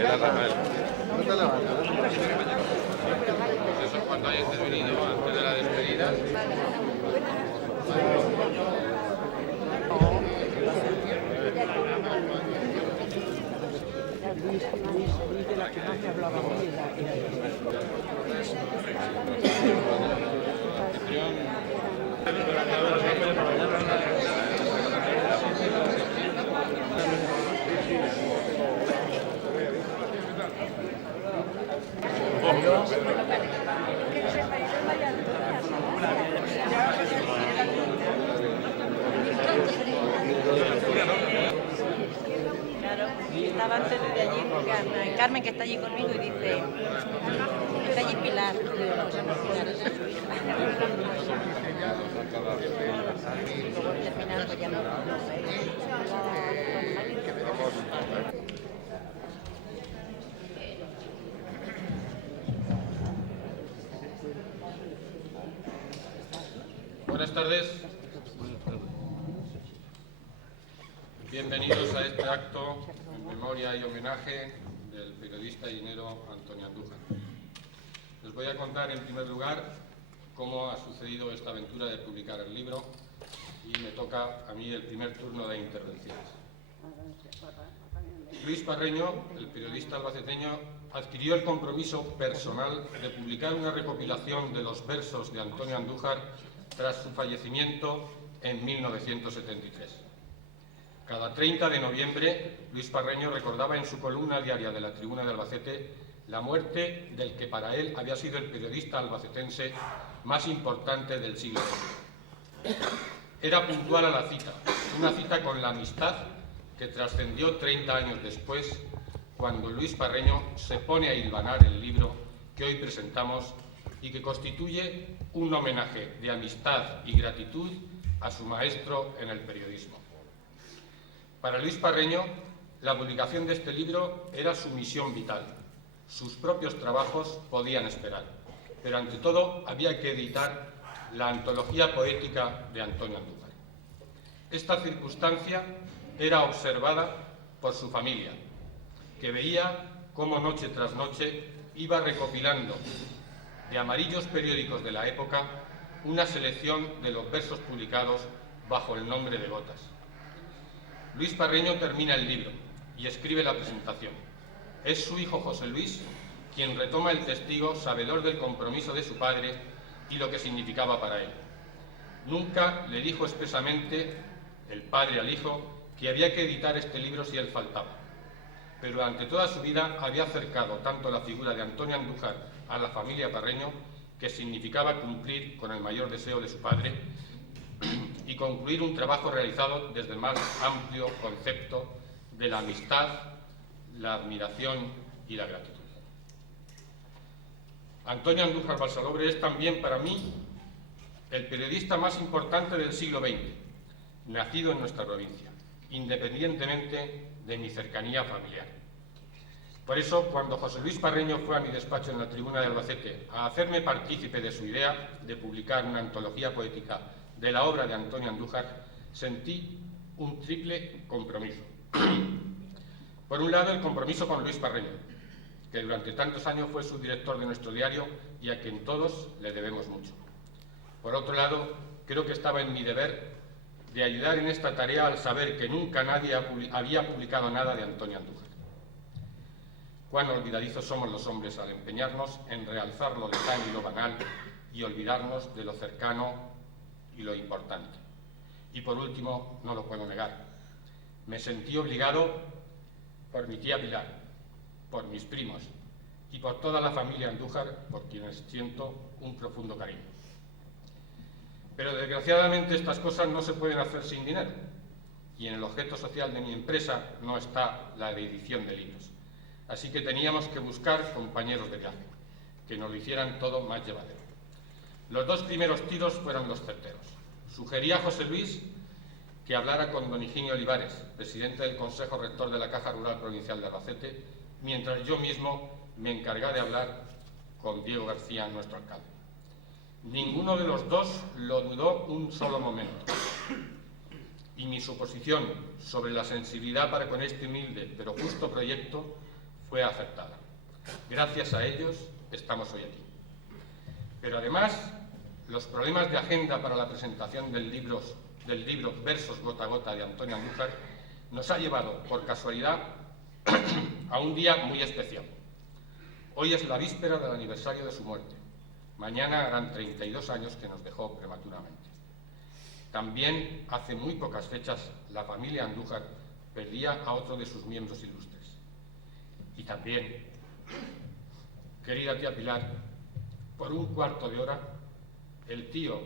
Queda Rafael. No te levantes. Pues eso, cuando haya intervenido antes de la despedida. Luis de la que más me hablaba a mí Estaba antes de allí Carmen, que está allí conmigo, y dice, está allí Pilar. Buenas tardes. Bienvenidos a este acto en memoria y homenaje del periodista y llenero Antonio Andújar. Les voy a contar en primer lugar cómo ha sucedido esta aventura de publicar el libro y me toca a mí el primer turno de intervenciones. Luis Parreño, el periodista albaceteño, adquirió el compromiso personal de publicar una recopilación de los versos de Antonio Andújar tras su fallecimiento en 1973. Cada 30 de noviembre, Luis Parreño recordaba en su columna diaria de la Tribuna de Albacete la muerte del que para él había sido el periodista albacetense más importante del siglo XX. Era puntual a la cita, una cita con la amistad que trascendió 30 años después, cuando Luis Parreño se pone a hilvanar el libro que hoy presentamos y que constituye un homenaje de amistad y gratitud a su maestro en el periodismo. Para Luis Parreño, la publicación de este libro era su misión vital. Sus propios trabajos podían esperar, pero ante todo había que editar la antología poética de Antonio Andújar. Esta circunstancia era observada por su familia, que veía cómo noche tras noche iba recopilando de amarillos periódicos de la época una selección de los versos publicados bajo el nombre de Gotas. Luis Parreño termina el libro y escribe la presentación. Es su hijo José Luis quien retoma el testigo, sabedor del compromiso de su padre y lo que significaba para él. Nunca le dijo expresamente el padre al hijo que había que editar este libro si él faltaba, pero durante toda su vida había acercado tanto la figura de Antonio Andújar a la familia Parreño, que significaba cumplir con el mayor deseo de su padre y concluir un trabajo realizado desde el más amplio concepto de la amistad, la admiración y la gratitud. Antonio Andújar Balsalobre es también para mí el periodista más importante del siglo XX, nacido en nuestra provincia, independientemente de mi cercanía familiar. Por eso, cuando José Luis Parreño fue a mi despacho en la Tribuna de Albacete a hacerme partícipe de su idea de publicar una antología poética de la obra de Antonio Andújar, sentí un triple compromiso. Por un lado, el compromiso con Luis Parreño, que durante tantos años fue subdirector de nuestro diario y a quien todos le debemos mucho. Por otro lado, creo que estaba en mi deber de ayudar en esta tarea al saber que nunca nadie había publicado nada de Antonio Andújar. Cuán olvidadizos somos los hombres al empeñarnos en realzar lo lejano y lo banal y olvidarnos de lo cercano y lo importante. Y por último, no lo puedo negar, me sentí obligado por mi tía Pilar, por mis primos y por toda la familia Andújar, por quienes siento un profundo cariño. Pero desgraciadamente estas cosas no se pueden hacer sin dinero, y en el objeto social de mi empresa no está la edición de libros. Así que teníamos que buscar compañeros de viaje, que nos lo hicieran todo más llevadero. Los dos primeros tiros fueron los certeros. Sugerí a José Luis que hablara con don Higinio Olivares, presidente del Consejo Rector de la Caja Rural Provincial de Albacete, mientras yo mismo me encargaba de hablar con Diego García, nuestro alcalde. Ninguno de los dos lo dudó un solo momento. Y mi suposición sobre la sensibilidad para con este humilde pero justo proyecto fue acertada. Gracias a ellos estamos hoy aquí. Pero además, los problemas de agenda para la presentación del libro Versos gota a gota de Antonio Andújar nos ha llevado, por casualidad, a un día muy especial. Hoy es la víspera del aniversario de su muerte. Mañana harán 32 años que nos dejó prematuramente. También, hace muy pocas fechas, la familia Andújar perdía a otro de sus miembros ilustres. Y también, querida tía Pilar, por un cuarto de hora, el tío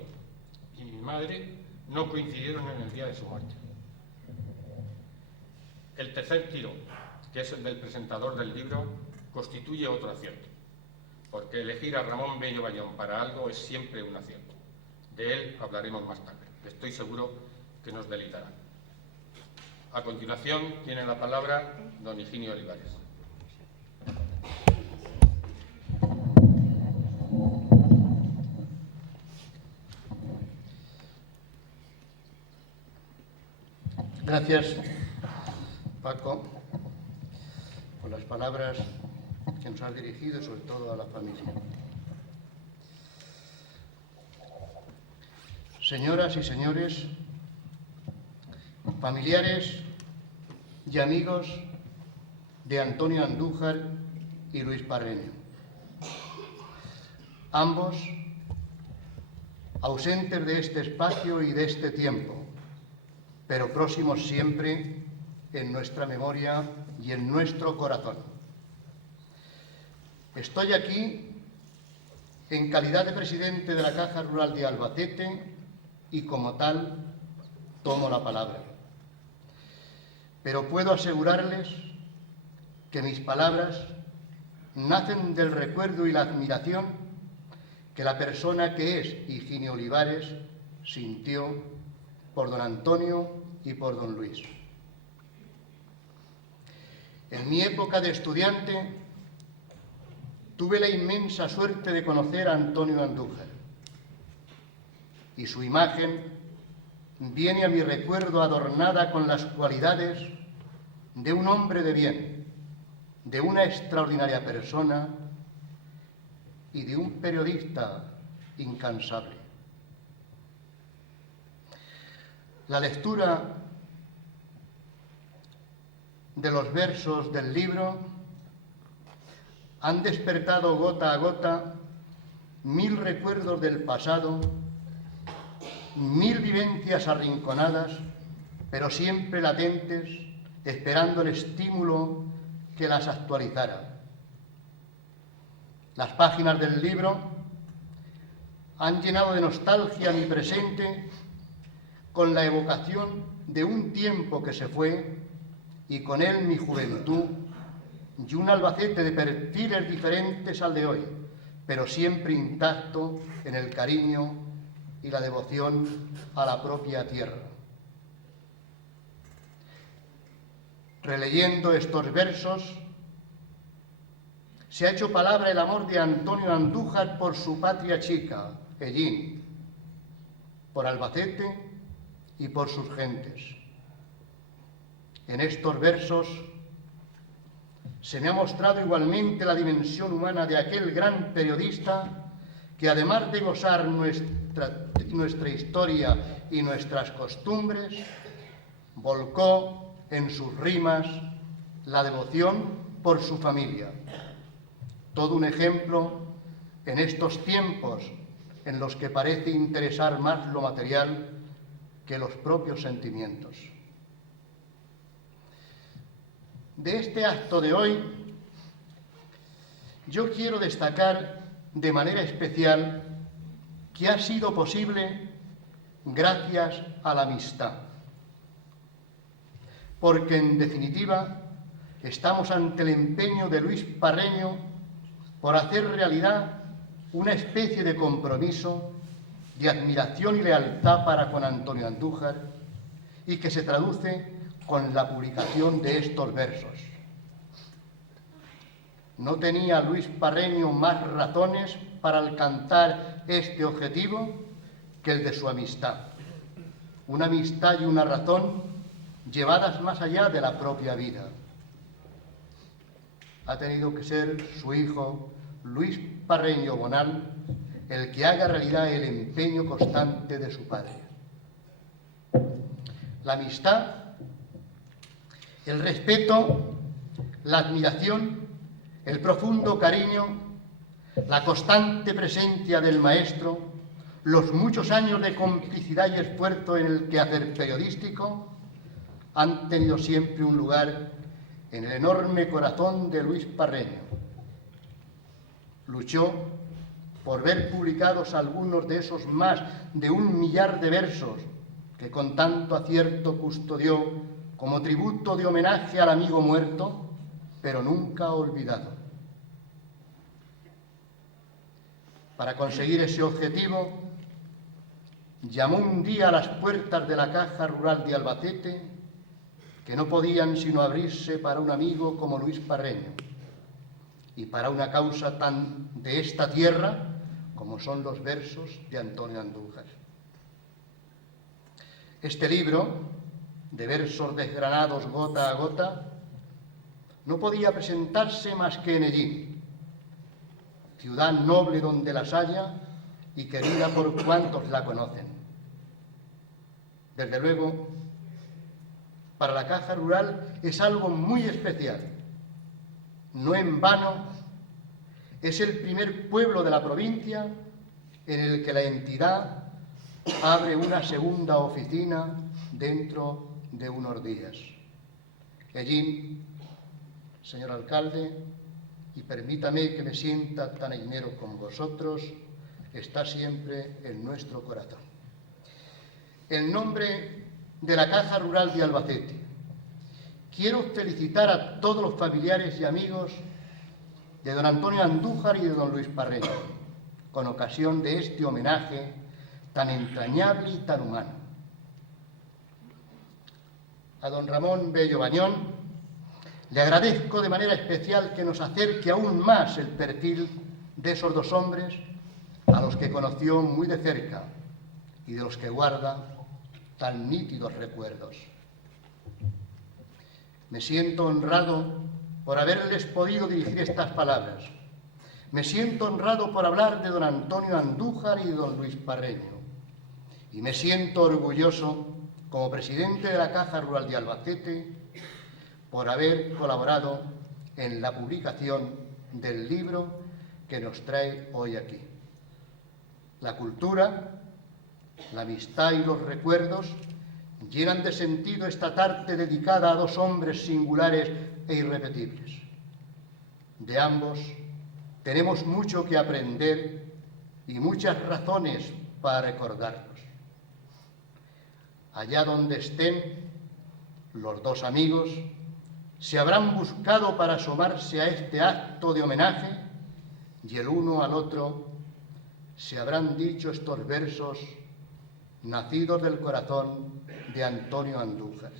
y mi madre no coincidieron en el día de su muerte. El tercer tiro, que es el del presentador del libro, constituye otro acierto, porque elegir a Ramón Bello Bayón para algo es siempre un acierto. De él hablaremos más tarde. Estoy seguro que nos deleitará. A continuación, tiene la palabra don Higinio Olivares. Gracias, Paco, por las palabras que nos has dirigido, sobre todo a la familia. Señoras y señores, familiares y amigos de Antonio Andújar y Luis Parreño, ambos ausentes de este espacio y de este tiempo, pero próximos siempre en nuestra memoria y en nuestro corazón. Estoy aquí en calidad de presidente de la Caja Rural de Albacete y como tal tomo la palabra. Pero puedo asegurarles que mis palabras nacen del recuerdo y la admiración que la persona que es Higinio Olivares sintió por don Antonio y por don Luis. En mi época de estudiante tuve la inmensa suerte de conocer a Antonio Andújar y su imagen viene a mi recuerdo adornada con las cualidades de un hombre de bien, de una extraordinaria persona y de un periodista incansable. La lectura de los versos del libro han despertado gota a gota 1000 recuerdos del pasado, 1000 vivencias arrinconadas, pero siempre latentes, esperando el estímulo que las actualizara. Las páginas del libro han llenado de nostalgia mi presente con la evocación de un tiempo que se fue y con él mi juventud y un Albacete de perfiles diferentes al de hoy, pero siempre intacto en el cariño y la devoción a la propia tierra. Releyendo estos versos, se ha hecho palabra el amor de Antonio Andújar por su patria chica, Ellín, por Albacete y por sus gentes. En estos versos se me ha mostrado igualmente la dimensión humana de aquel gran periodista que, además de gozar nuestra historia y nuestras costumbres, volcó en sus rimas la devoción por su familia. Todo un ejemplo en estos tiempos en los que parece interesar más lo material que los propios sentimientos. De este acto de hoy, yo quiero destacar de manera especial que ha sido posible gracias a la amistad, porque en definitiva estamos ante el empeño de Luis Parreño por hacer realidad una especie de compromiso, de admiración y lealtad para con Antonio Andújar, y que se traduce con la publicación de estos versos. No tenía Luis Parreño más razones para alcanzar este objetivo que el de su amistad. Una amistad y una razón llevadas más allá de la propia vida. ha tenido que ser su hijo, Luis Parreño Bonal, el que haga realidad el empeño constante de su padre. La amistad, el respeto, la admiración, el profundo cariño, la constante presencia del maestro, los muchos años de complicidad y esfuerzo en el quehacer periodístico han tenido siempre un lugar en el enorme corazón de Luis Parreño. Luchó por ver publicados algunos de esos más de 1 millar de versos que con tanto acierto custodió como tributo de homenaje al amigo muerto, pero nunca olvidado. Para conseguir ese objetivo, llamó un día a las puertas de la Caja Rural de Albacete, que no podían sino abrirse para un amigo como Luis Parreño y para una causa tan de esta tierra como son los versos de Antonio Andújar. Este libro, de versos desgranados gota a gota, no podía presentarse más que en Hellín, ciudad noble donde las haya y querida por cuantos la conocen. Desde luego, para la Caja Rural es algo muy especial. No en vano, es el primer pueblo de la provincia en el que la entidad abre una segunda oficina dentro de unos días. Hellín, señor alcalde, y permítame que me sienta tan hellínero con vosotros, está siempre en nuestro corazón. En nombre de la Caja Rural de Albacete, quiero felicitar a todos los familiares y amigos de don Antonio Andújar y de don Luis Parreño, con ocasión de este homenaje tan entrañable y tan humano. A don Ramón Bello Bañón le agradezco de manera especial que nos acerque aún más el perfil de esos dos hombres a los que conoció muy de cerca y de los que guarda tan nítidos recuerdos. Me siento honrado por haberles podido dirigir estas palabras. Me siento honrado por hablar de don Antonio Andújar y de don Luis Parreño. Y me siento orgulloso, como presidente de la Caja Rural de Albacete, por haber colaborado en la publicación del libro que nos trae hoy aquí. La cultura, la amistad y los recuerdos llenan de sentido esta tarde dedicada a dos hombres singulares e irrepetibles. De ambos tenemos mucho que aprender y muchas razones para recordarlos. Allá donde estén, los dos amigos se habrán buscado para asomarse a este acto de homenaje y el uno al otro se habrán dicho estos versos nacidos del corazón de Antonio Andújar.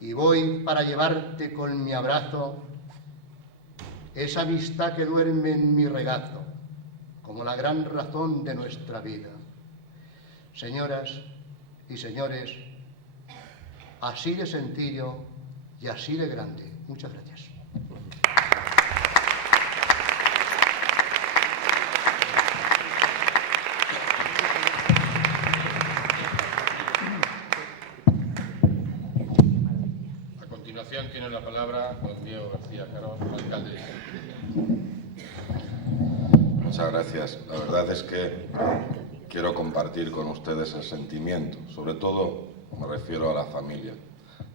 Y voy para llevarte con mi abrazo esa amistad que duerme en mi regazo, como la gran razón de nuestra vida. Señoras y señores, así de sencillo y así de grande. Muchas gracias. A continuación tiene la palabra don Diego García Carón, alcalde de Muchas gracias. La verdad es que quiero compartir con ustedes el sentimiento, sobre todo me refiero a la familia.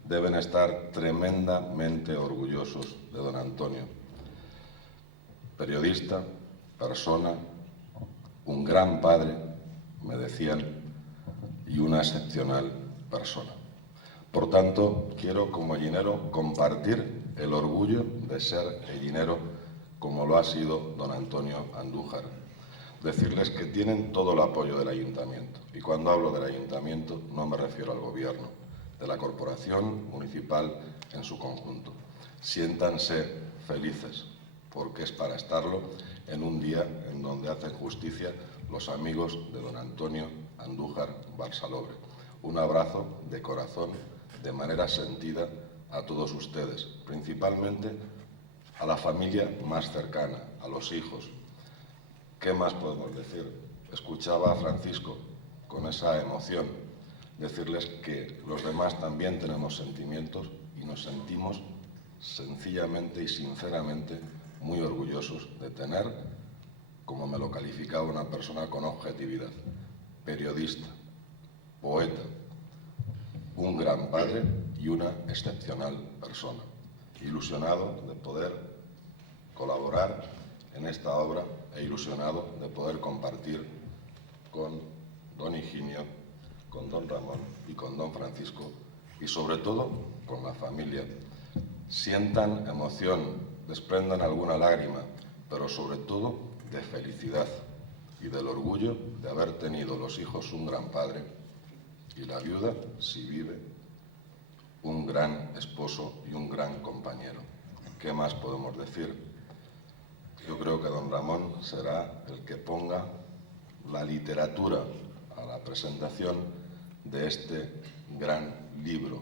Deben estar tremendamente orgullosos de don Antonio. Periodista, persona, un gran padre, me decían, y una excepcional persona. Por tanto, quiero como hellinero compartir el orgullo de ser hellinero como lo ha sido don Antonio Andújar. Decirles que tienen todo el apoyo del ayuntamiento. Y cuando hablo del ayuntamiento no me refiero al gobierno, de la corporación municipal en su conjunto. Siéntanse felices, porque es para estarlo en un día en donde hacen justicia los amigos de don Antonio Andújar Barsalobra. Un abrazo de corazón, de manera sentida, a todos ustedes, principalmente a la familia más cercana, a los hijos. ¿Qué más podemos decir? Escuchaba a Francisco con esa emoción decirles que los demás también tenemos sentimientos y nos sentimos sencillamente y sinceramente muy orgullosos de tener, como me lo calificaba una persona con objetividad, periodista, poeta, un gran padre y una excepcional persona, ilusionado de poder colaborar en esta obra e ilusionado de poder compartir con don Higinio, con don Ramón y con don Francisco y sobre todo con la familia. Sientan emoción, desprendan alguna lágrima, pero sobre todo de felicidad y del orgullo de haber tenido los hijos un gran padre y la viuda, si vive, un gran esposo y un gran compañero. ¿Qué más podemos decir? Yo creo que don Ramón será el que ponga la literatura a la presentación de este gran libro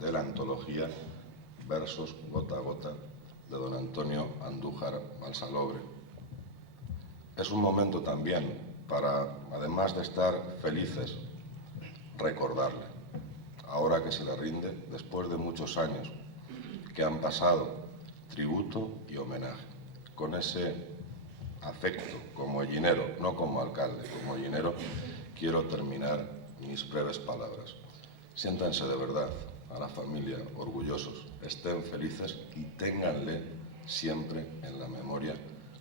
de la antología Versos gota a gota de don Antonio Andújar Balsalobre. Es un momento también para, además de estar felices, recordarle, ahora que se le rinde, después de muchos años que han pasado, tributo y homenaje, con ese afecto como llinero, no como alcalde, como llinero, quiero terminar mis breves palabras. Siéntanse de verdad a la familia orgullosos, estén felices y ténganle siempre en la memoria,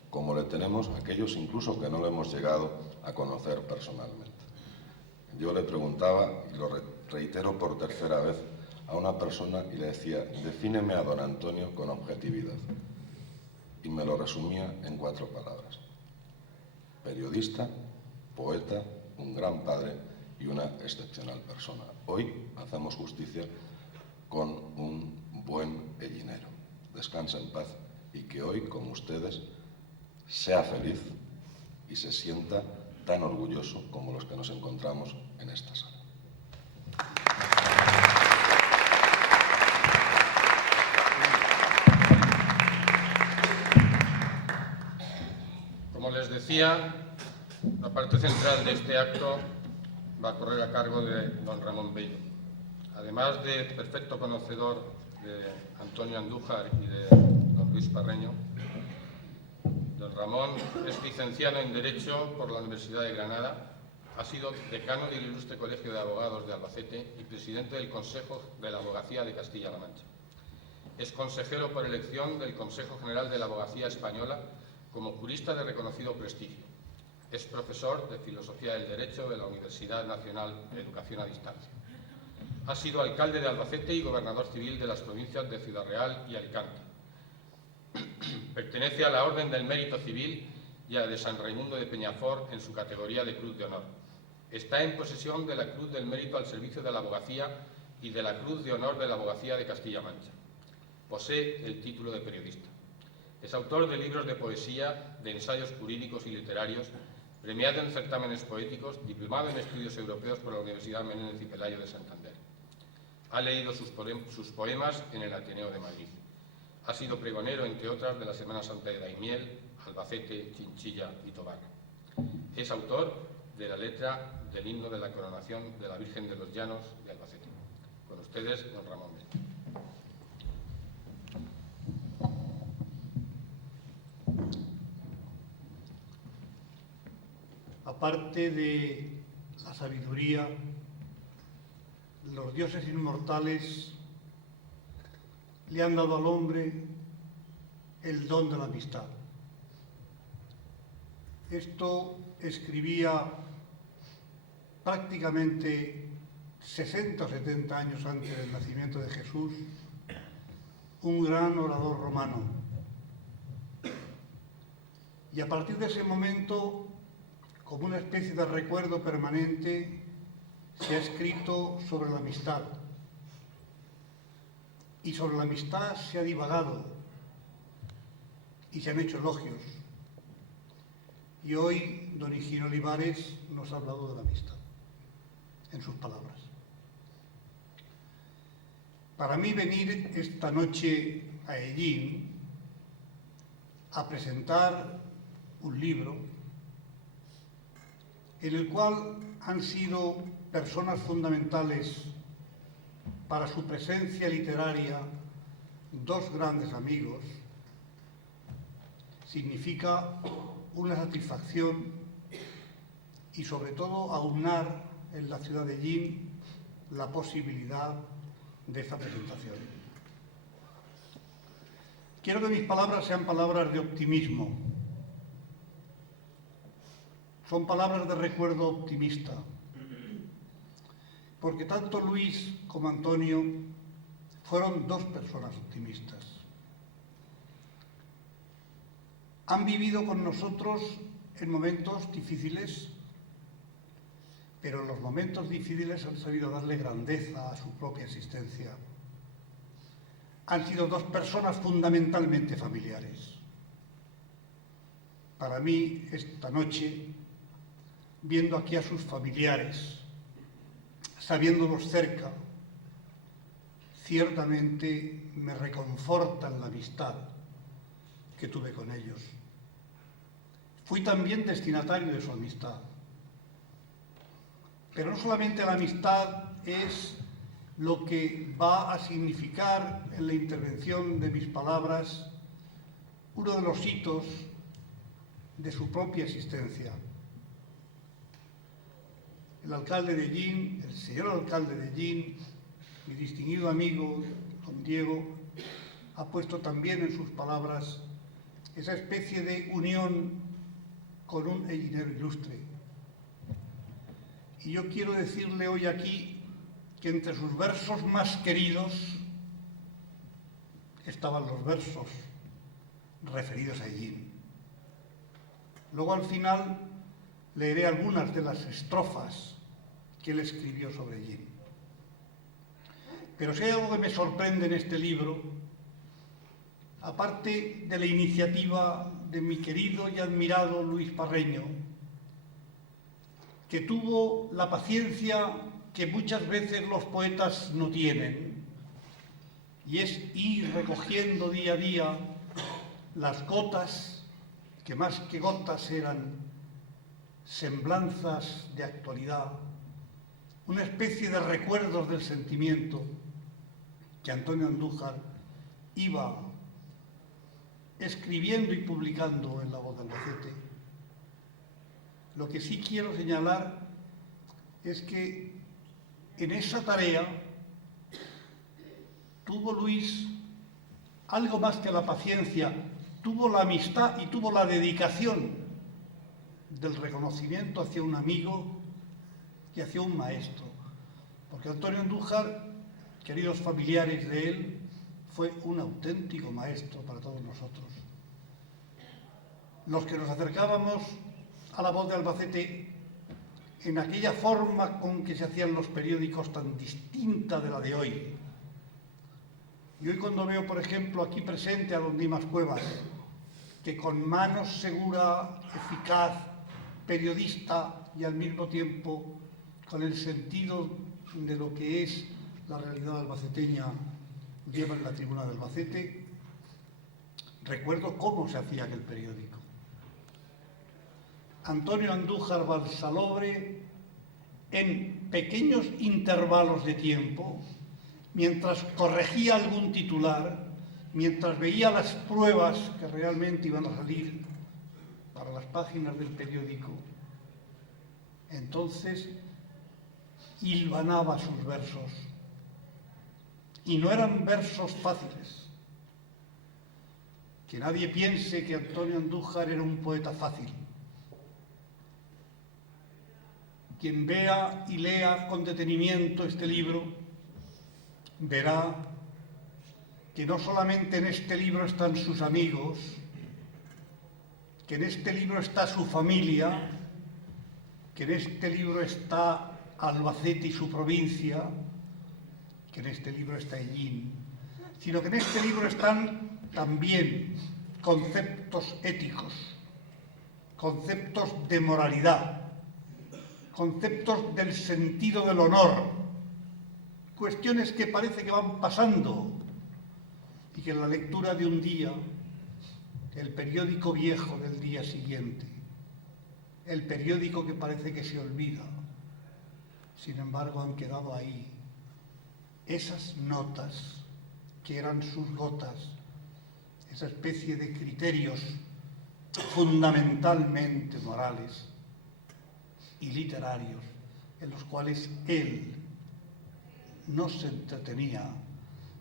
como le tenemos a aquellos incluso que no lo hemos llegado a conocer personalmente. Yo le preguntaba, y lo reitero por tercera vez, a una persona y le decía, defíneme a don Antonio con objetividad. Y me lo resumía en 4 palabras. Periodista, poeta, un gran padre y una excepcional persona. Hoy hacemos justicia con un buen ellinero. Descansa en paz y que hoy, como ustedes, sea feliz y se sienta tan orgulloso como los que nos encontramos en esta sala. Como les decía, la parte central de este acto va a correr a cargo de don Ramón Bello. Además de perfecto conocedor de Antonio Andújar y de don Luis Parreño, don Ramón es licenciado en Derecho por la Universidad de Granada, ha sido decano del Ilustre Colegio de Abogados de Albacete y presidente del Consejo de la Abogacía de Castilla-La Mancha. Es consejero por elección del Consejo General de la Abogacía Española como jurista de reconocido prestigio. Es profesor de Filosofía del Derecho de la Universidad Nacional de Educación a Distancia. Ha sido alcalde de Albacete y gobernador civil de las provincias de Ciudad Real y Alicante. Pertenece a la Orden del Mérito Civil y a la de San Raimundo de Peñafort en su categoría de Cruz de Honor. Está en posesión de la Cruz del Mérito al Servicio de la Abogacía y de la Cruz de Honor de la Abogacía de Castilla-Mancha. Posee el título de periodista. Es autor de libros de poesía, de ensayos jurídicos y literarios, premiado en certámenes poéticos, diplomado en estudios europeos por la Universidad Menéndez y Pelayo de Santander. Ha leído sus poemas en el Ateneo de Madrid. Ha sido pregonero, entre otras, de la Semana Santa de Daimiel, Albacete, Chinchilla y Tobar. Es autor de la letra del himno de la coronación de la Virgen de los Llanos de Albacete. Con ustedes, don Ramón Bello. Aparte de la sabiduría, los dioses inmortales le han dado al hombre el don de la amistad. Esto escribía prácticamente 60 o 70 años antes del nacimiento de Jesús un gran orador romano. Y a partir de ese momento, como una especie de recuerdo permanente, se ha escrito sobre la amistad. Y sobre la amistad se ha divagado y se han hecho elogios. Y hoy don Higinio Olivares nos ha hablado de la amistad, en sus palabras. Para mí venir esta noche a Hellín a presentar un libro en el cual han sido personas fundamentales para su presencia literaria dos grandes amigos, significa una satisfacción y sobre todo aunar en la ciudad de Hellín la posibilidad de esta presentación. Quiero que mis palabras sean palabras de optimismo. Son palabras de recuerdo optimista, porque tanto Luis como Antonio fueron dos personas optimistas. Han vivido con nosotros en momentos difíciles, pero en los momentos difíciles han sabido darle grandeza a su propia existencia. Han sido dos personas fundamentalmente familiares. Para mí, esta noche, viendo aquí a sus familiares, sabiéndolos cerca, ciertamente me reconforta en la amistad que tuve con ellos. Fui también destinatario de su amistad. Pero no solamente la amistad es lo que va a significar en la intervención de mis palabras uno de los hitos de su propia existencia. El alcalde de Hellín, el señor alcalde de Hellín, mi distinguido amigo, don Diego, ha puesto también en sus palabras esa especie de unión con un hellinero ilustre. Y yo quiero decirle hoy aquí que entre sus versos más queridos estaban los versos referidos a Hellín. Luego al final leeré algunas de las estrofas que él escribió sobre Hellín. Pero si hay algo que me sorprende en este libro, aparte de la iniciativa de mi querido y admirado Luis Parreño, que tuvo la paciencia que muchas veces los poetas no tienen, y es ir recogiendo día a día las gotas, que más que gotas eran semblanzas de actualidad, una especie de recuerdos del sentimiento que Antonio Andújar iba escribiendo y publicando en La Voz de Albacete. Lo que sí quiero señalar es que en esa tarea tuvo Luis algo más que la paciencia, tuvo la amistad y tuvo la dedicación del reconocimiento hacia un amigo y hacia un maestro. Porque Antonio Andújar, queridos familiares de él, fue un auténtico maestro para todos nosotros. Los que nos acercábamos a La Voz de Albacete en aquella forma con que se hacían los periódicos tan distinta de la de hoy. Y hoy cuando veo, por ejemplo, aquí presente a don Dimas Cuevas, que con mano segura, eficaz, periodista y al mismo tiempo con el sentido de lo que es la realidad albaceteña lleva en la tribuna de Albacete, recuerdo cómo se hacía aquel periódico. Antonio Andújar Balsalobre, en pequeños intervalos de tiempo, mientras corregía algún titular, mientras veía las pruebas que realmente iban a salir para las páginas del periódico, entonces hilvanaba sus versos. Y no eran versos fáciles. Que nadie piense que Antonio Andújar era un poeta fácil. Quien vea y lea con detenimiento este libro, verá que no solamente en este libro están sus amigos, que en este libro está su familia, que en este libro está Albacete y su provincia, que en este libro está Hellín, sino que en este libro están también conceptos éticos, conceptos de moralidad, conceptos del sentido del honor, cuestiones que parece que van pasando y que en la lectura de un día, el periódico viejo del día siguiente, el periódico que parece que se olvida, sin embargo han quedado ahí esas notas que eran sus gotas, esa especie de criterios fundamentalmente morales y literarios en los cuales él no se entretenía,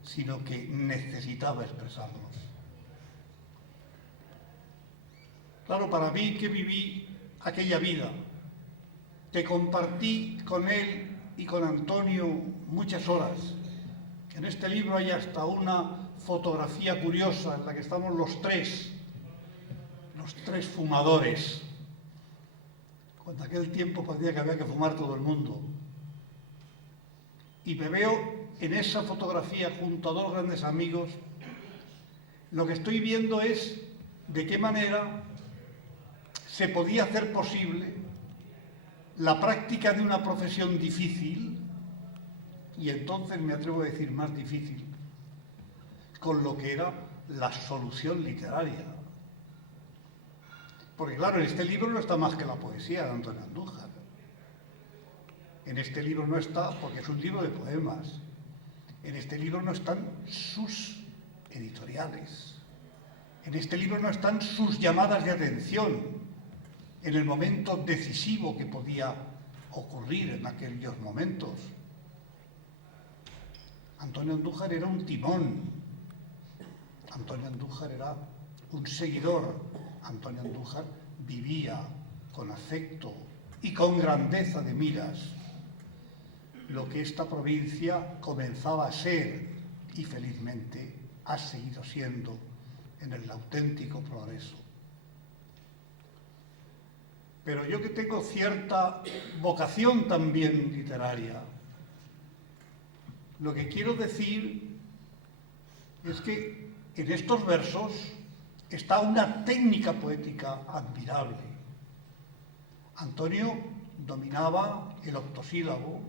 sino que necesitaba expresarlos. Claro, para mí que viví aquella vida, que compartí con él y con Antonio muchas horas. En este libro hay hasta una fotografía curiosa en la que estamos los tres fumadores. Cuando aquel tiempo parecía que había que fumar todo el mundo. Y me veo en esa fotografía junto a dos grandes amigos. Lo que estoy viendo es de qué manera se podía hacer posible la práctica de una profesión difícil, y entonces me atrevo a decir más difícil, con lo que era la solución literaria. Porque claro, en este libro no está más que la poesía de Antonio Andújar. En este libro no está, porque es un libro de poemas, en este libro no están sus editoriales, en este libro no están sus llamadas de atención en el momento decisivo que podía ocurrir en aquellos momentos. Antonio Andújar era un timón, Antonio Andújar era un seguidor, Antonio Andújar vivía con afecto y con grandeza de miras lo que esta provincia comenzaba a ser y felizmente ha seguido siendo en el auténtico progreso. Pero yo que tengo cierta vocación también literaria, lo que quiero decir es que en estos versos está una técnica poética admirable. Antonio dominaba el octosílabo,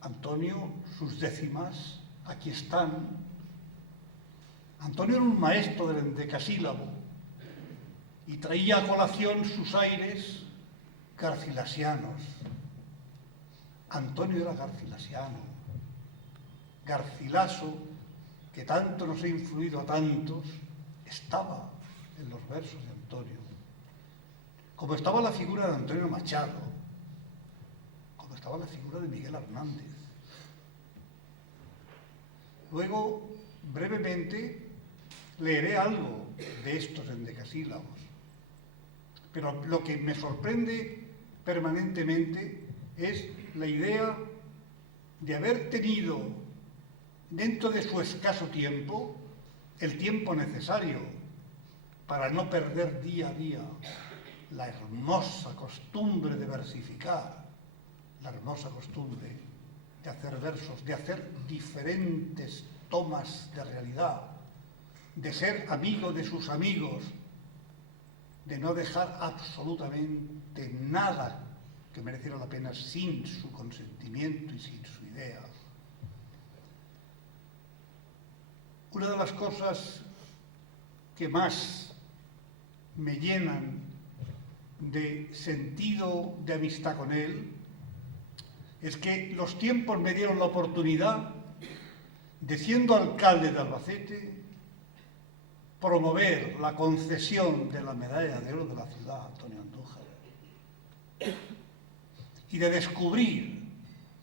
Antonio sus décimas, aquí están. Antonio era un maestro del endecasílabo y traía a colación sus aires garcilasianos. Antonio era garcilasiano, Garcilaso, que tanto nos ha influido a tantos, estaba en los versos de Antonio. Como estaba la figura de Antonio Machado, como estaba la figura de Miguel Hernández. Luego, brevemente, leeré algo de estos endecasílabos. Pero lo que me sorprende permanentemente es la idea de haber tenido dentro de su escaso tiempo el tiempo necesario para no perder día a día la hermosa costumbre de versificar, la hermosa costumbre de hacer versos, de hacer diferentes tomas de realidad, de ser amigo de sus amigos, de no dejar absolutamente nada que mereciera la pena sin su consentimiento y sin su idea. Una de las cosas que más me llenan de sentido de amistad con él es que los tiempos me dieron la oportunidad de, siendo alcalde de Albacete, promover la concesión de la medalla de oro de la ciudad a Antonio Andújar y de descubrir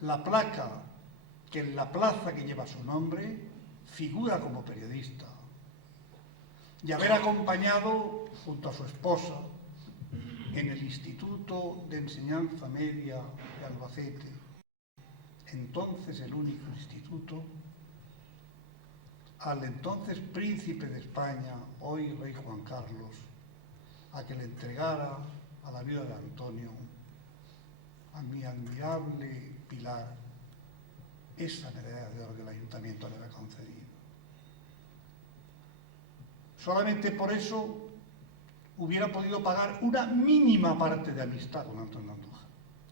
la placa que en la plaza que lleva su nombre figura como periodista, y haber acompañado junto a su esposa en el Instituto de Enseñanza Media de Albacete, entonces el único instituto, al entonces príncipe de España, hoy rey Juan Carlos, a que le entregara a la viuda de Antonio, a mi admirable Pilar, esa medalla de oro que el ayuntamiento le había concedido. Solamente por eso hubiera podido pagar una mínima parte de amistad con Antonio Andújar,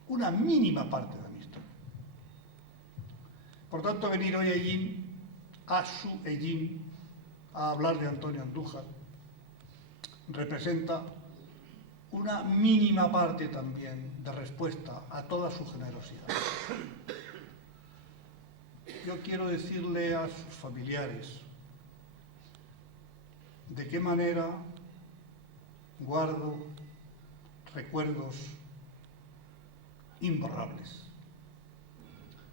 una mínima parte de amistad. Por tanto, venir hoy allí, a hablar de Antonio Andújar, representa una mínima parte también de respuesta a toda su generosidad. Yo quiero decirle a sus familiares de qué manera guardo recuerdos imborrables,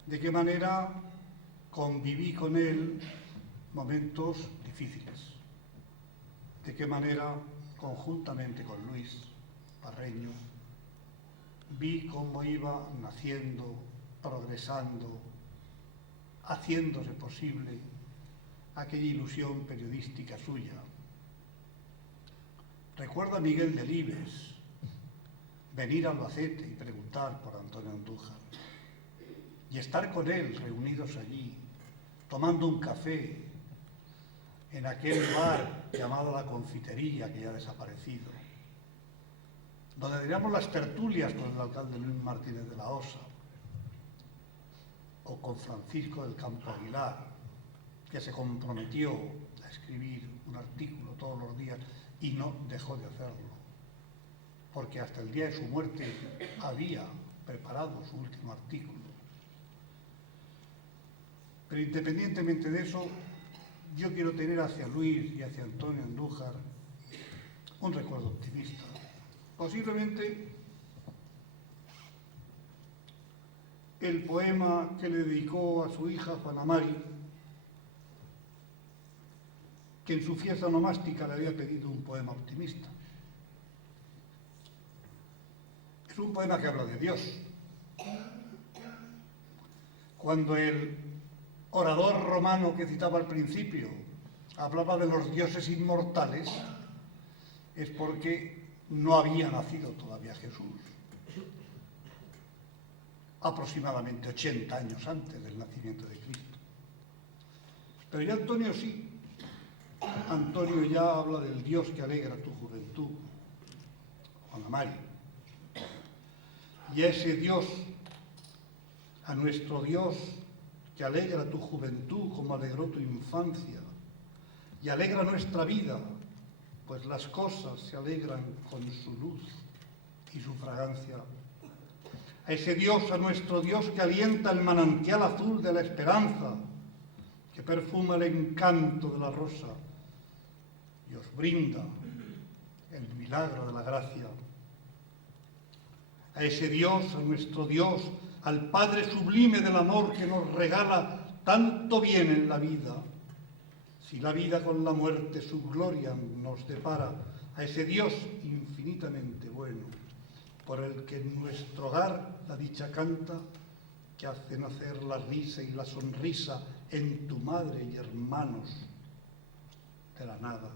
de qué manera conviví con él momentos difíciles, de qué manera, conjuntamente con Luis Parreño, vi cómo iba naciendo, progresando, haciéndose posible aquella ilusión periodística suya. Recuerdo a Miguel Delibes venir a Albacete y preguntar por Antonio Andújar y estar con él reunidos allí, tomando un café en aquel bar llamado La Confitería, que ya ha desaparecido, donde teníamos las tertulias con el alcalde Luis Martínez de la Osa, o con Francisco del Campo Aguilar, que se comprometió a escribir un artículo todos los días y no dejó de hacerlo, porque hasta el día de su muerte había preparado su último artículo. Pero independientemente de eso, yo quiero tener hacia Luis y hacia Antonio Andújar un recuerdo optimista. Posiblemente el poema que le dedicó a su hija Juana Mari, que en su fiesta onomástica le había pedido un poema optimista. Es un poema que habla de Dios. Cuando el orador romano que citaba al principio hablaba de los dioses inmortales, es porque no había nacido todavía Jesús, aproximadamente 80 años antes del nacimiento de Cristo. Pero ya Antonio sí. Antonio ya habla del Dios que alegra tu juventud, Juana Mari. Y a ese Dios, a nuestro Dios que alegra tu juventud como alegró tu infancia y alegra nuestra vida, pues las cosas se alegran con su luz y su fragancia. A ese Dios, a nuestro Dios que alienta el manantial azul de la esperanza, que perfuma el encanto de la rosa y os brinda el milagro de la gracia. A ese Dios, a nuestro Dios, al Padre sublime del amor que nos regala tanto bien en la vida, si la vida con la muerte su gloria nos depara, a ese Dios infinitamente bueno, por el que en nuestro hogar la dicha canta, que hace nacer la risa y la sonrisa en tu madre y hermanos de la nada.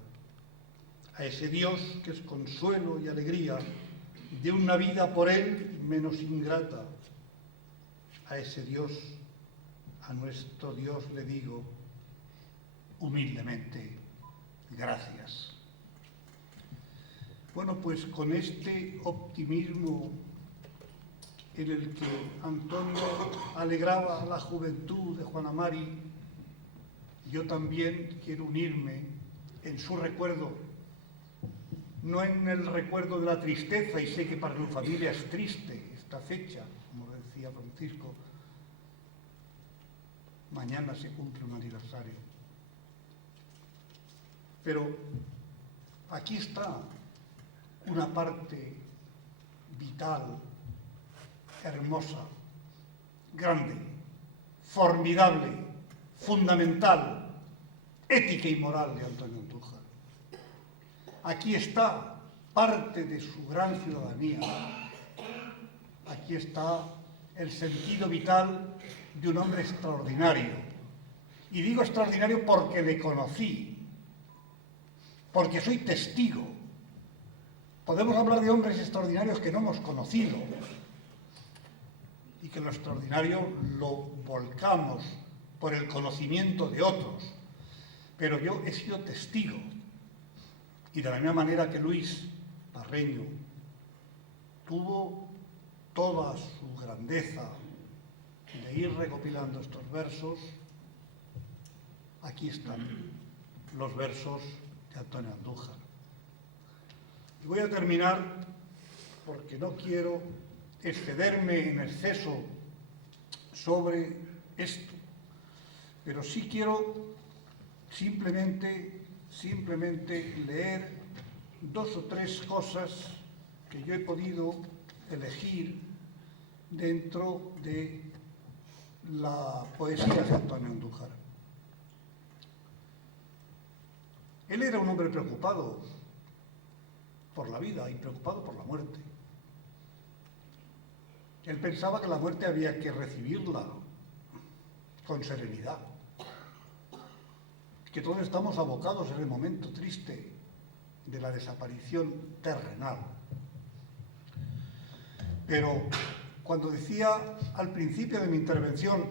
A ese Dios que es consuelo y alegría de una vida por él menos ingrata. A ese Dios, a nuestro Dios le digo humildemente, gracias. Bueno, pues con este optimismo en el que Antonio alegraba la juventud de Juana Mari, yo también quiero unirme en su recuerdo, no en el recuerdo de la tristeza, y sé que para su familia es triste esta fecha, como decía Francisco, mañana se cumple un aniversario. Pero aquí está una parte vital, hermosa, grande, formidable, fundamental, ética y moral de Antonio Andújar. Aquí está parte de su gran ciudadanía. Aquí está el sentido vital de un hombre extraordinario. Y digo extraordinario porque le conocí, porque soy testigo. Podemos hablar de hombres extraordinarios que no hemos conocido y que lo extraordinario lo volcamos por el conocimiento de otros. Pero yo he sido testigo. Y de la misma manera que Luis Parreño tuvo toda su grandeza de ir recopilando estos versos, aquí están los versos de Antonio Andújar. Y voy a terminar, porque no quiero excederme en exceso sobre esto, pero sí quiero simplemente leer 2 o 3 cosas que yo he podido elegir dentro de la poesía de Antonio Andújar. Él era un hombre preocupado por la vida y preocupado por la muerte. Él pensaba que la muerte había que recibirla con serenidad, que todos estamos abocados en el momento triste de la desaparición terrenal. Pero cuando decía al principio de mi intervención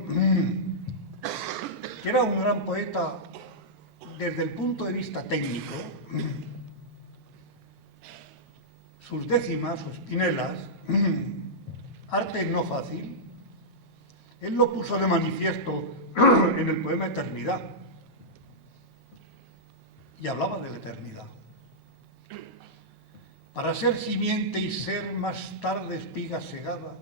que era un gran poeta desde el punto de vista técnico, sus décimas, sus pinelas, arte no fácil, él lo puso de manifiesto en el poema Eternidad, y hablaba de la eternidad. Para ser simiente y ser más tarde espiga segada,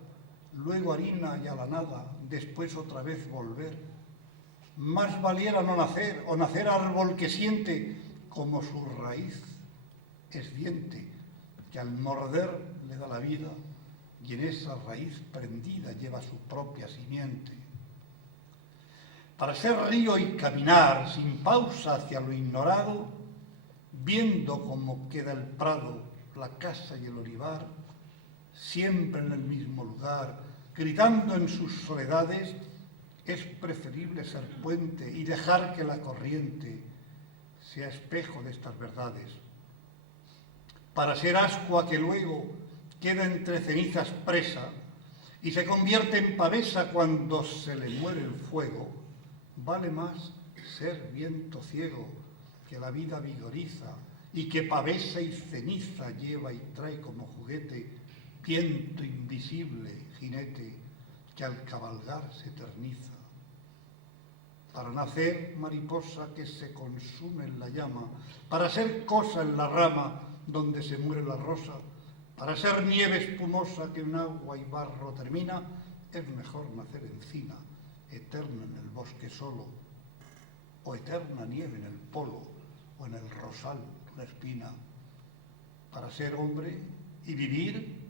luego harina y a la nada, después otra vez volver. Más valiera no nacer, o nacer árbol que siente, como su raíz es diente, que al morder le da la vida, y en esa raíz prendida lleva su propia simiente. Para ser río y caminar sin pausa hacia lo ignorado, viendo cómo queda el prado, la casa y el olivar, siempre en el mismo lugar, gritando en sus soledades, es preferible ser puente y dejar que la corriente sea espejo de estas verdades. Para ser ascua que luego queda entre cenizas presa y se convierte en pavesa cuando se le muere el fuego, vale más ser viento ciego que la vida vigoriza y que pavesa y ceniza lleva y trae como juguete, viento invisible, jinete, que al cabalgar se eterniza. Para nacer mariposa que se consume en la llama, para ser cosa en la rama donde se muere la rosa, para ser nieve espumosa que un agua y barro termina, es mejor nacer encina, eterna en el bosque solo, o eterna nieve en el polo, o en el rosal la espina. Para ser hombre y vivir,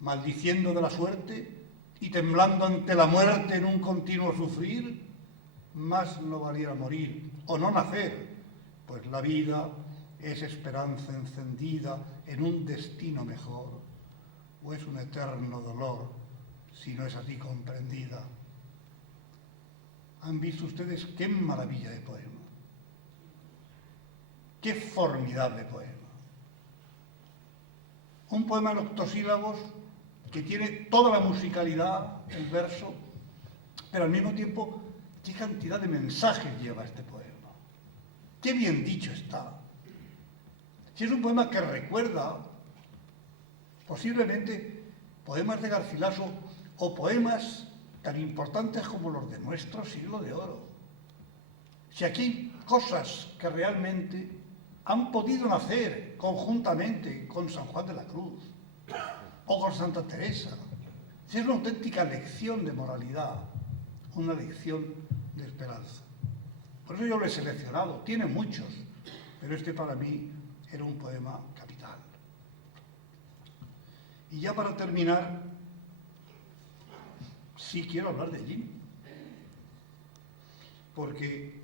maldiciendo de la suerte y temblando ante la muerte en un continuo sufrir, más no valiera morir o no nacer, pues la vida es esperanza encendida en un destino mejor, o es un eterno dolor si no es así comprendida. ¿Han visto ustedes qué maravilla de poema? ¡Qué formidable poema! Un poema en octosílabos que tiene toda la musicalidad, el verso, pero al mismo tiempo, qué cantidad de mensajes lleva este poema. ¡Qué bien dicho está! Si es un poema que recuerda, posiblemente, poemas de Garcilaso o poemas tan importantes como los de nuestro siglo de oro. Si aquí hay cosas que realmente han podido nacer conjuntamente con San Juan de la Cruz o con Santa Teresa, si es una auténtica lección de moralidad, una lección de esperanza. Por eso yo lo he seleccionado, tiene muchos, pero este para mí era un poema capital. Y ya para terminar, sí quiero hablar de Jim, porque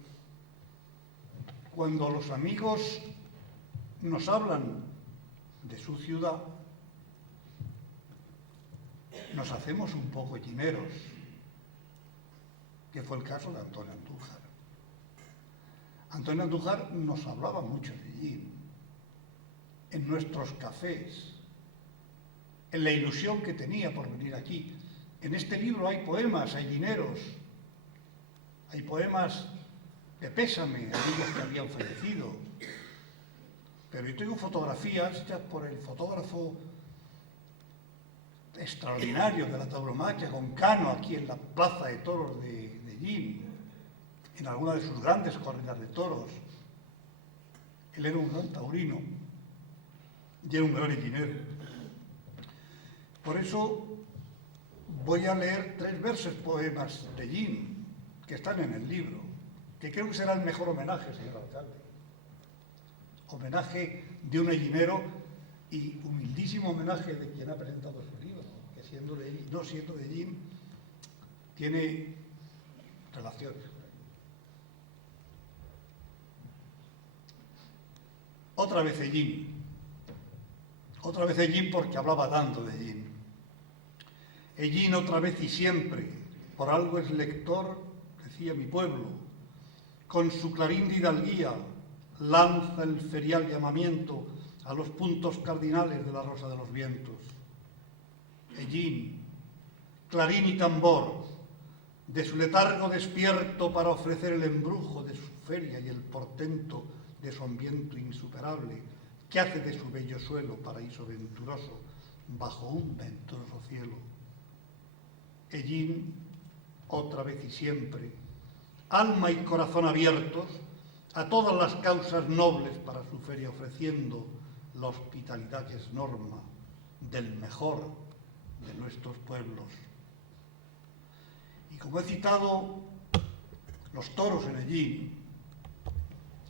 cuando los amigos nos hablan de su ciudad, nos hacemos un poco jimeros, que fue el caso de Antonio Andújar. Antonio Andújar nos hablaba mucho de Jim, en nuestros cafés, en la ilusión que tenía por venir aquí. En este libro hay poemas, hay jineros, hay poemas de pésame a aquellos que habían fallecido. Pero yo tengo fotografías hechas por el fotógrafo extraordinario de la tauromaquia con Cano aquí en la Plaza de Toros de Llín, en alguna de sus grandes corridas de toros. Él era un gran taurino y era un gran llinero. Por eso voy a leer 3 versos poemas de Llín que están en el libro, que creo que será el mejor homenaje, señor alcalde. Homenaje de un llinero y humildísimo homenaje de quien ha presentado su libro, que siendo de Llín, tiene relaciones. Otra vez Ellín porque hablaba tanto de Ellín. Ellín otra vez y siempre, por algo es lector, decía mi pueblo, con su clarín de hidalguía lanza el ferial llamamiento a los puntos cardinales de la rosa de los vientos. Ellín, clarín y tambor, de su letargo despierto para ofrecer el embrujo de su feria y el portento de su ambiente insuperable, que hace de su bello suelo paraíso venturoso bajo un venturoso cielo. Ellín, otra vez y siempre, alma y corazón abiertos a todas las causas nobles para su feria, ofreciendo la hospitalidad que es norma del mejor de nuestros pueblos. Y como he citado los toros en Ellín,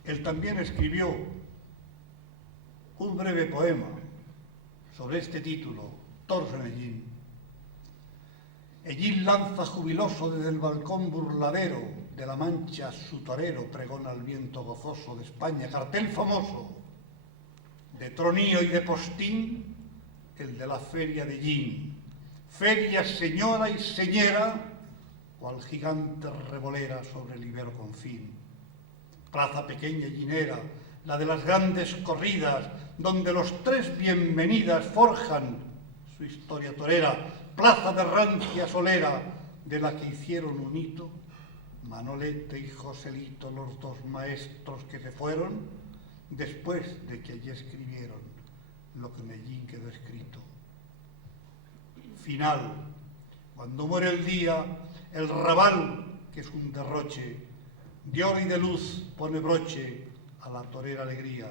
él también escribió un breve poema sobre este título, Toros en Ellín. Ellín lanza jubiloso desde el balcón burladero de la Mancha su torero, pregona al viento gozoso de España, cartel famoso de tronío y de postín, el de la feria de Llín. Feria señora y señera, cual gigante revolera sobre el ibero confín. Plaza pequeña y llinera, la de las grandes corridas, donde los 3 bienvenidas forjan su historia torera. Plaza de rancia solera, de la que hicieron un hito Manolete y Joselito, los 2 maestros que se fueron después de que allí escribieron lo que en Ellín quedó escrito. Final, cuando muere el día, el rabal, que es un derroche de oro y de luz, pone broche a la torera alegría.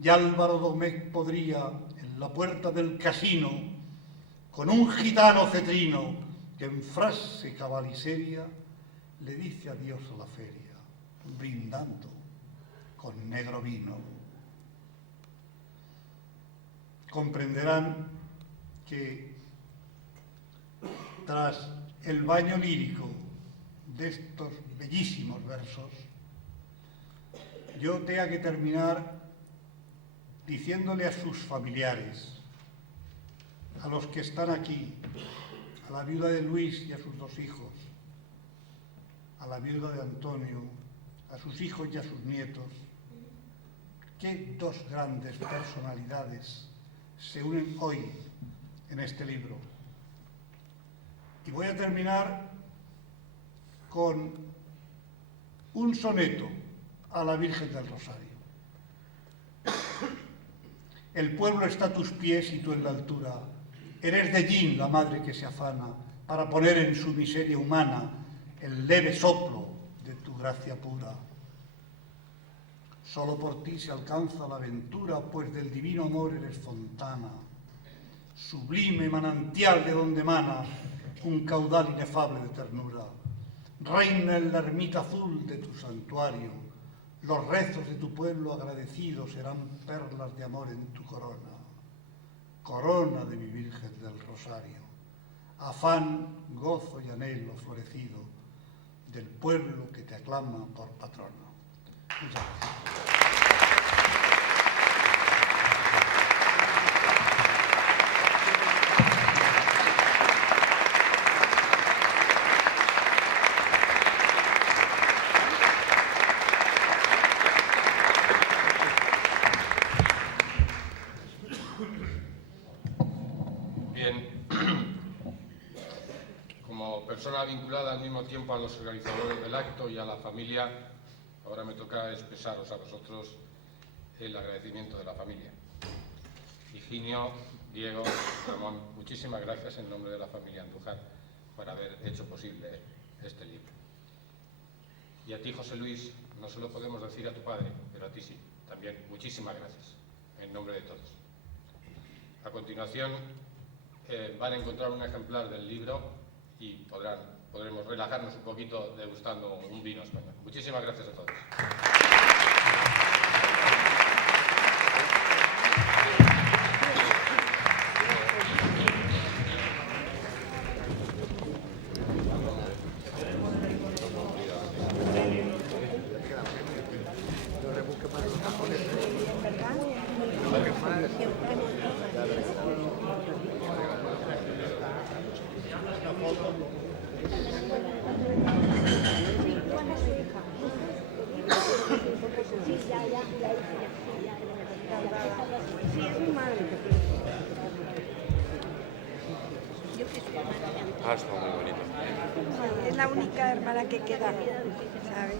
Y Álvaro Domecq podría, en la puerta del casino, con un gitano cetrino que en frase cabaliseria le dice adiós a la feria, brindando con negro vino. Comprenderán que tras el baño lírico de estos bellísimos versos, yo tenga que terminar diciéndole a sus familiares, a los que están aquí, a la viuda de Luis y a sus 2 hijos, a la viuda de Antonio, a sus hijos y a sus nietos, qué 2 grandes personalidades se unen hoy en este libro. Y voy a terminar con un soneto a la Virgen del Rosario. El pueblo está a tus pies y tú en la altura. Eres de Llín la madre que se afana para poner en su miseria humana el leve soplo de tu gracia pura. Solo por ti se alcanza la aventura, pues del divino amor eres fontana, sublime manantial de donde emana un caudal inefable de ternura. Reina en la ermita azul de tu santuario, los rezos de tu pueblo agradecido serán perlas de amor en tu corona, corona de mi Virgen del Rosario, afán, gozo y anhelo florecido del pueblo que te aclama por patrono. Muchas gracias. Persona vinculada al mismo tiempo a los organizadores del acto y a la familia, ahora me toca expresaros a vosotros el agradecimiento de la familia. Higinio, Diego, Ramón, muchísimas muchísimas gracias en nombre de la familia Andújar por haber hecho posible este libro. Y a ti, José Luis, no se lo podemos decir a tu padre, pero a ti sí, también. Muchísimas gracias, en nombre de todos. A continuación, van a encontrar un ejemplar del libro y podremos relajarnos un poquito degustando un vino español. Muchísimas gracias a todos. Ah, está muy bonito. Es la única hermana que queda, ¿sabes?